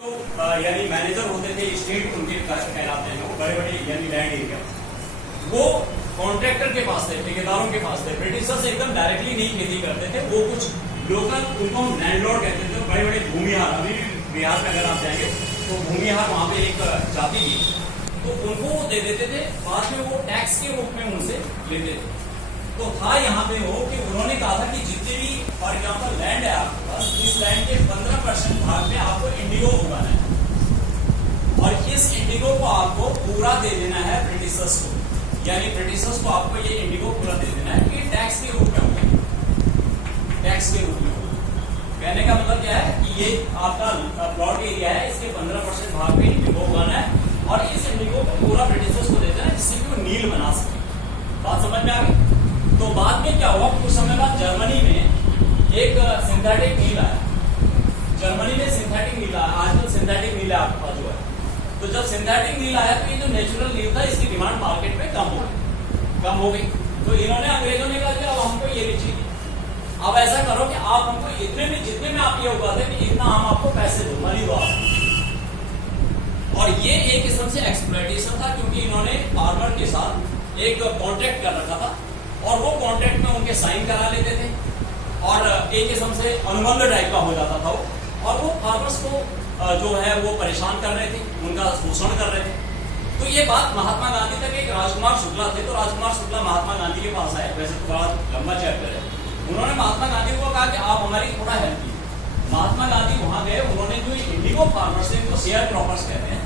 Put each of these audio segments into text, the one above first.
तो यानी मैनेजर होते थे स्टेट, उनके कहलाते हैं वो बड़े बड़े यानी लैंड एरिया, वो कॉन्ट्रैक्टर के पास थे, ठेकेदारों के पास थे। ब्रिटिशर्स एकदम डायरेक्टली नहीं खेती करते थे, वो कुछ लोकल, उनको हम लैंडलॉर्ड कहते थे, बड़े बड़े भूमिहार। अभी भी बिहार में अगर आप जाएंगे तो भूमिहार वहां पे एक जाति थी, तो उनको वो दे देते थे, बाद में वो टैक्स के रूप में उनसे लेते थे। तो था यहाँ पे वो कि उन्होंने कहा था कि जितने भी फॉर एग्जाम्पल लैंड है आपके पास, इस लैंड के 15% भाग में आपको इंडिगो उगाना है और इस इंडिगो को आपको पूरा दे देना है ब्रिटिशर्स को, यानी ब्रिटिशर्स को आपको ये इंडिगो पूरा दे देना है कि टैक्स के रूप में होगा, टैक्स के रूप में होगा। कहने का मतलब क्या है कि ये आपका प्लॉट एरिया है, इसके 15% भाग में इंडिगो उगाना है और इस इंडिगो को पूरा ब्रिटिशर्स को दे देना है जिससे कि वो नील बना सके। बात समझ में आ गई? तो बाद में क्या हुआ, कुछ समय बाद जर्मनी में एक सिंथेटिक नील आया। जर्मनी में सिंथेटिक नील आया, आजकल सिंथेटिक नील है आपके पास जो है। तो जब सिंथेटिक नील आया तो ये जो नेचुरल नील था इसकी डिमांड मार्केट में कम हो गई। तो इन्होंने, अंग्रेजों ने कहा कि अब हमको ये नहीं चाहिए, अब ऐसा करो कि आप हमको इतने में, जितने में आप ये उगाते हैं इतना हम आपको पैसे दो, मनी दो आप। और ये एक किस्म से एक्सप्लॉयटेशन था, क्योंकि इन्होंने फार्मर के साथ एक कॉन्ट्रैक्ट कर रखा था और वो कॉन्ट्रैक्ट में उनके साइन करा लेते थे और एक किस्म से अनुबंध टाइप का हो जाता था वो, और वो फार्मर्स को जो है वो परेशान कर रहे थे, उनका शोषण कर रहे थे। तो ये बात महात्मा गांधी तक, एक राजकुमार शुक्ला थे, तो राजकुमार शुक्ला महात्मा गांधी के पास आए, वैसे तो बड़ा लंबा चैप्टर है। उन्होंने महात्मा गांधी को कहा कि आप हमारी थोड़ा हेल्प कीजिए। महात्मा गांधी वहां गए, उन्होंने जो इंडिगो फार्मर्स थे, इनको शेयर क्रॉपर्स कहते हैं,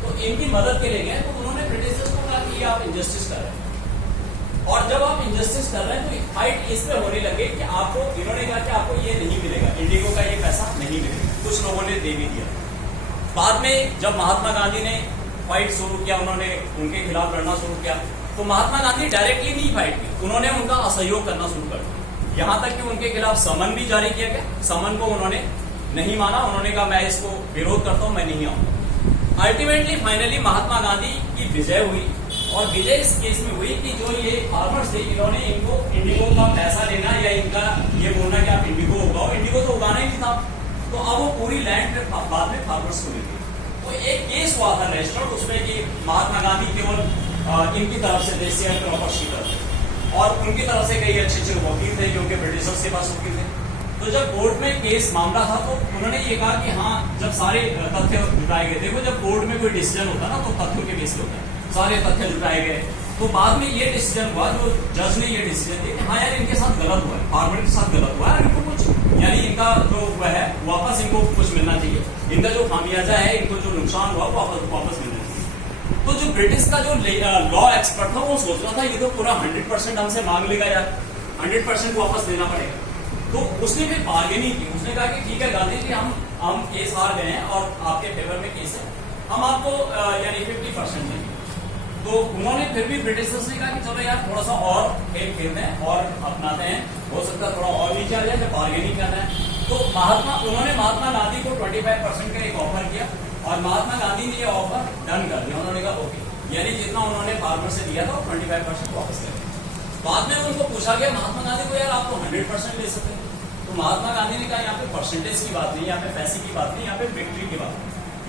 तो इनकी मदद के लिए गए। तो उन्होंने ब्रिटिशर्स को कहा कि ये आप इंजस्टिस कर रहे हैं, और जब आप इंजस्टिस कर रहे हैं तो फाइट इस पे होने लगे कि आपको, इन्होंने कहा कि आपको ये नहीं मिलेगा, इंडिगो का ये पैसा नहीं मिलेगा। कुछ लोगों ने दे भी दिया। बाद में जब महात्मा गांधी ने फाइट शुरू किया, उन्होंने उनके खिलाफ लड़ना शुरू किया, तो महात्मा गांधी डायरेक्टली नहीं फाइट की, उन्होंने उनका असहयोग करना शुरू कर दिया। यहाँ तक कि उनके खिलाफ समन भी जारी किया गया। समन को उन्होंने नहीं माना, उन्होंने कहा मैं इसको विरोध करता हूं, मैं नहीं आऊंगा। अल्टीमेटली फाइनली महात्मा गांधी की विजय हुई, और विजय इस केस में हुई कि जो ये फार्मर्स थे, इन्होंने इनको इंडिगो का पैसा लेना या इनका ये बोलना कि आप इंडिगो उगाओ, इंडिगो तो उगाना ही नहीं था। तो अब वो पूरी लैंड बाद में फार्मर्स को मिली। तो एक केस हुआ था रजिस्टर्ड, उसमें कि महात्मा गांधी केवल इनकी तरफ से थे, शेयर क्रॉपर्स की तरफ से, और उनकी तरफ से कई अच्छे अच्छे वकील थे क्योंकि ब्रिटिशर्स के पास वकील थे। तो जब कोर्ट में केस मामला था तो उन्होंने ये कहा कि हाँ, जब सारे तथ्य जुटाए गए, देखो जब कोर्ट में कोई डिसीजन होता है ना तो तथ्यों के बेस पे होता है, सारे तथ्य जुटाए गए, तो बाद में ये डिसीजन हुआ, जो जज ने ये डिसीजन दिया कि हाँ यार इनके साथ गलत हुआ है, फार्मर के साथ गलत हुआ है, इनको कुछ, यानी इनका जो हुआ है वापस इनको कुछ मिलना चाहिए, इनका जो खामियाजा है, इनको जो नुकसान हुआ वो वापस मिलना चाहिए। तो जो ब्रिटिश का जो लॉ एक्सपर्ट था वो सोच रहा था ये तो पूरा 100% हमसे मांग लेगा यार, 100% वापस देना पड़ेगा। तो उसने फिर बार्गेनिंग की, उसने कहा कि ठीक है गांधी जी, हम केस हार गए हैं और आपके फेवर में केस है, हम आपको यानी 50% देंगे। तो उन्होंने फिर भी ब्रिटिशर्स ने कहा कि चलो यार थोड़ा सा और खेल खेलते हैं और अपनाते हैं, हो सकता है थोड़ा और नीचे आ जाए, जब बार्गेनिंग करना है। तो उन्होंने महात्मा गांधी को 25% का एक ऑफर किया और महात्मा गांधी ने ये ऑफर डन कर दिया। उन्होंने कहा ओके, यानी जितना उन्होंने फार्मर से दिया था 25% वापस कर दिया। बाद में उनको पूछा गया महात्मा गांधी को, यार आप तो 100% ले सकते हैं। तो महात्मा गांधी ने कहा यहाँ पे परसेंटेज की बात नहीं, यहाँ पे पैसे की बात नहीं, यहाँ पे विक्ट्री की बात,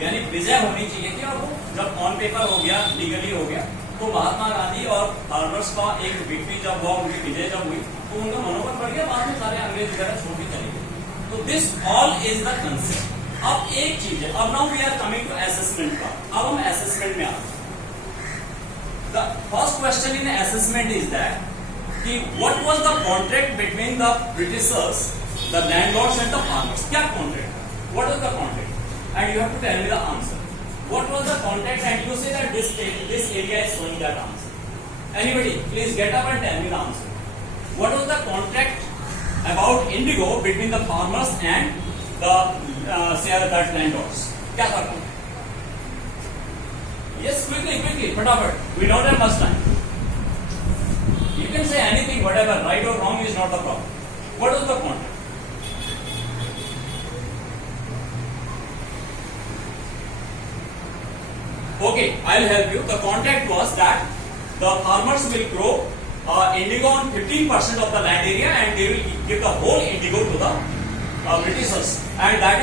यानी विजय होनी चाहिए थी। और वो जब ऑन पेपर हो गया, लीगली हो गया, तो महात्मा गांधी और फार्मर्स का एक विक्ट्री जब हुआ, उनकी विजय जब हुई, तो उनका मनोबल बढ़ गया। बाद में सारे अंग्रेज वगैरह छोड़ के चले गए। तो this all is the concept. अब एक चीज है, अब now we are coming to assessment का। अब हम असेसमेंट में आते हैं। The first question in assessment is that कि what was the contract between the Britishers, the landlords and the farmers. क्या contract, what was the contract? And you have to tell me the answer. What was the contract? And you say that this area is showing that answer. Anybody, please get up and tell me the answer. What was the contract about indigo between the farmers and the that landlords? क्या था? Yes, quickly, फटाफट. We don't have much time. You can say anything, whatever, right or wrong is not the problem. What was the contract? Okay, I'll help you. The contract was that the farmers will grow indigo on 15% of the land area and they will give the whole indigo to the Britishers, and that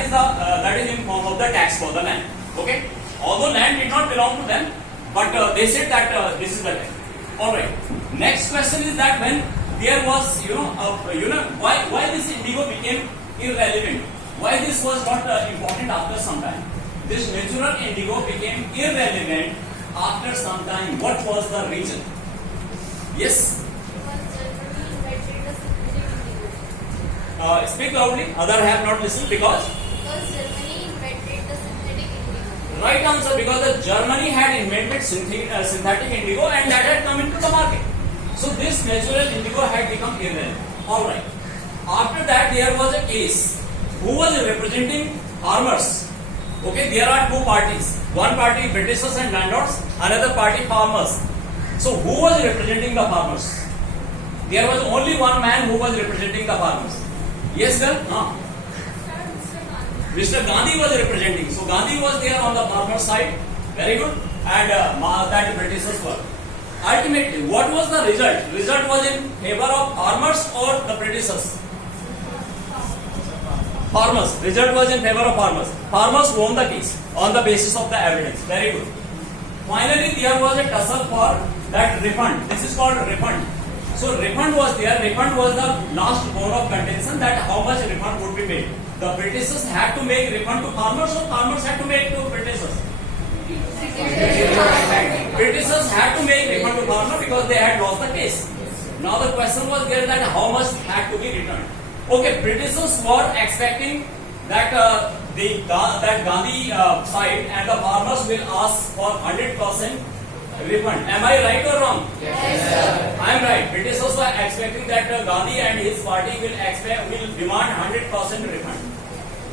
is in form of the tax for the land. Okay, although land did not belong to them, but they said that this is the land. All right. Next question is that when there was why this indigo became irrelevant? Why this was not important after some time? This natural indigo became irrelevant after some time. What was the reason? Yes. Speak loudly. Other have not listened because Germany invented the synthetic indigo. Right answer, because the Germany had invented synthetic indigo and that had come into the market. So this natural indigo had become irrelevant. All right. After that, there was a case. Who was representing farmers? Okay, there are two parties. One party Britishers and landlords, another party farmers. So who was representing the farmers? There was only one man who was representing the farmers. Yes, girl? Mr. Gandhi was representing. So Gandhi was there on the farmer side. Very good. And that Britishers were. Ultimately, what was the result? Result was in favor of farmers or the Britishers? Farmers. Result was in favor of farmers. Farmers won the case on the basis of the evidence. Very good. Finally, there was a tussle for that refund. This is called refund. So refund was there. Refund was the last bone of contention, that how much refund would be made. The Britishers had to make refund to farmers, or farmers had to make to Britishers? Britishers had to make refund to farmers because they had lost the case. Now the question was there that how much had to be returned. Okay, Britishers were expecting that that Gandhi side and the farmers will ask for 100% refund. Am I right or wrong? Yes, sir. I am right. Britishers were expecting that Gandhi and his party will demand 100% refund.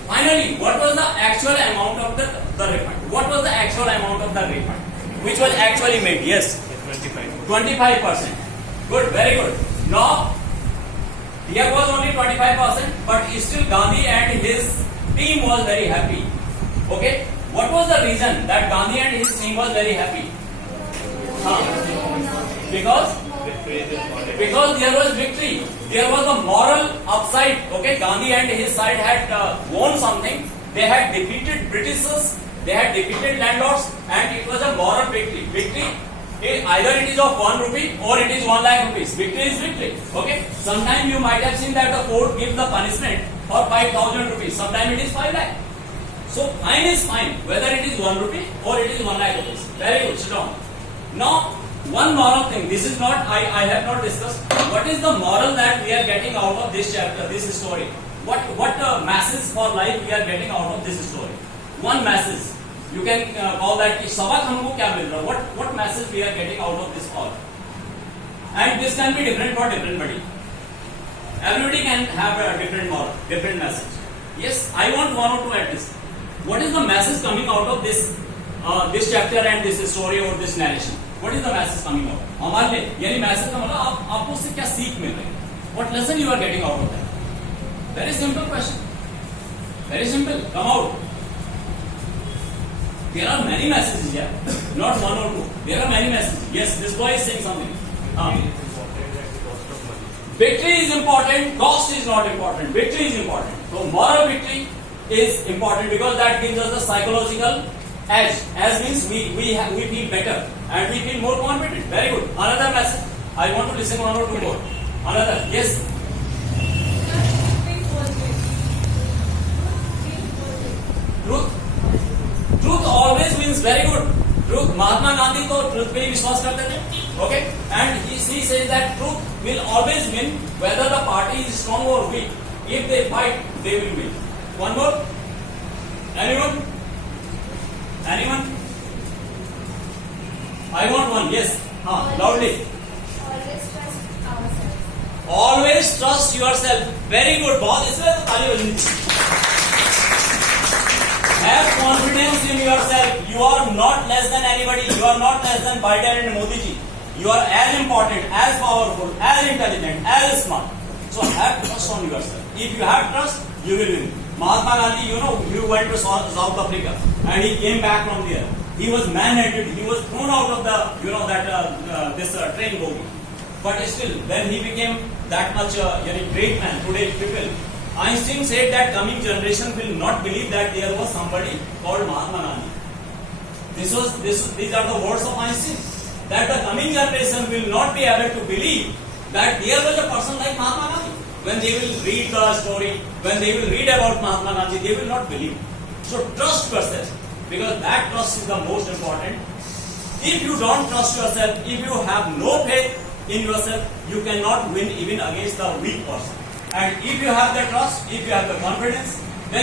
Finally, what was the actual amount of the refund? What was the actual amount of the refund? Which was actually made? Yes. 25%. Good, very good. Now, here was only 25%, but still Gandhi and his team was very happy. Okay? What was the reason that Gandhi and his team was very happy? Because there was victory. There was a moral upside. Okay, Gandhi and his side had won something. They had defeated Britishers, they had defeated landlords, and it was a moral victory. Victory, either it is of 1 rupee or it is 1 lakh rupees. Victory is victory. Okay. Sometimes you might have seen that the court gives the punishment for 5,000 rupees. Sometimes it is 5 lakh. So fine is fine, whether it is 1 rupee or it is 1 lakh rupees. Very good. Sit down. Now, one moral thing. This is not, I have not discussed. What is the moral that we are getting out of this chapter, this story? What message for life we are getting out of this story? One message. You can call that कि सबक हमको क्या मिल रहा है? What message we are getting out of this all? And this can be different for different. Everybody can have a different moral, different message. Yes, I want one or two at least. What is the message coming out of this chapter and this story or this narration? What is the message coming out? हमारे लिए यानी message का मतलब आपको उससे क्या सीख मिल रही है? What lesson you are getting out of that? Very simple question. Very simple. Come out. There are many messages here, not one or two. There are many messages. Yes, this boy is saying something. Victory is important. Cost is not important. Victory is important. So moral victory is important because that gives us a psychological edge. As means we feel better and we feel more confident. Very good. Another message. I want to listen one or two more. Another. Yes. Truth always wins. Very good. Truth. Mahatma Gandhi तो truth पे ही विश्वास करते थे. Okay. And he says that truth will always win whether the party is strong or weak. If they fight, they will win. One more. Anyone? Anyone? I want one. Yes. Loudly. Always trust ourselves. Always trust yourself. Very good. बहुत इसलिए तो ताली बजनी थी. Have confidence in yourself. You are not less than anybody. You are not less than Biden and Modi ji. You are as important, as powerful, as intelligent, as smart. So have trust on yourself. If you have trust, you will win. Mahatma Gandhi, he went to South Africa and he came back from there. He was manhandled. He was thrown out of the this train bogie. But still, when he became that much great man, today people Einstein said that coming generation will not believe that there was somebody called Mahatma Gandhi. These are the words of Einstein. That the coming generation will not be able to believe that there was a person like Mahatma Gandhi. When they will read the story, when they will read about Mahatma Gandhi, they will not believe. So trust yourself, because that trust is the most important. If you don't trust yourself, if you have no faith in yourself, you cannot win even against the weak person. And if you have the trust, if you have the confidence,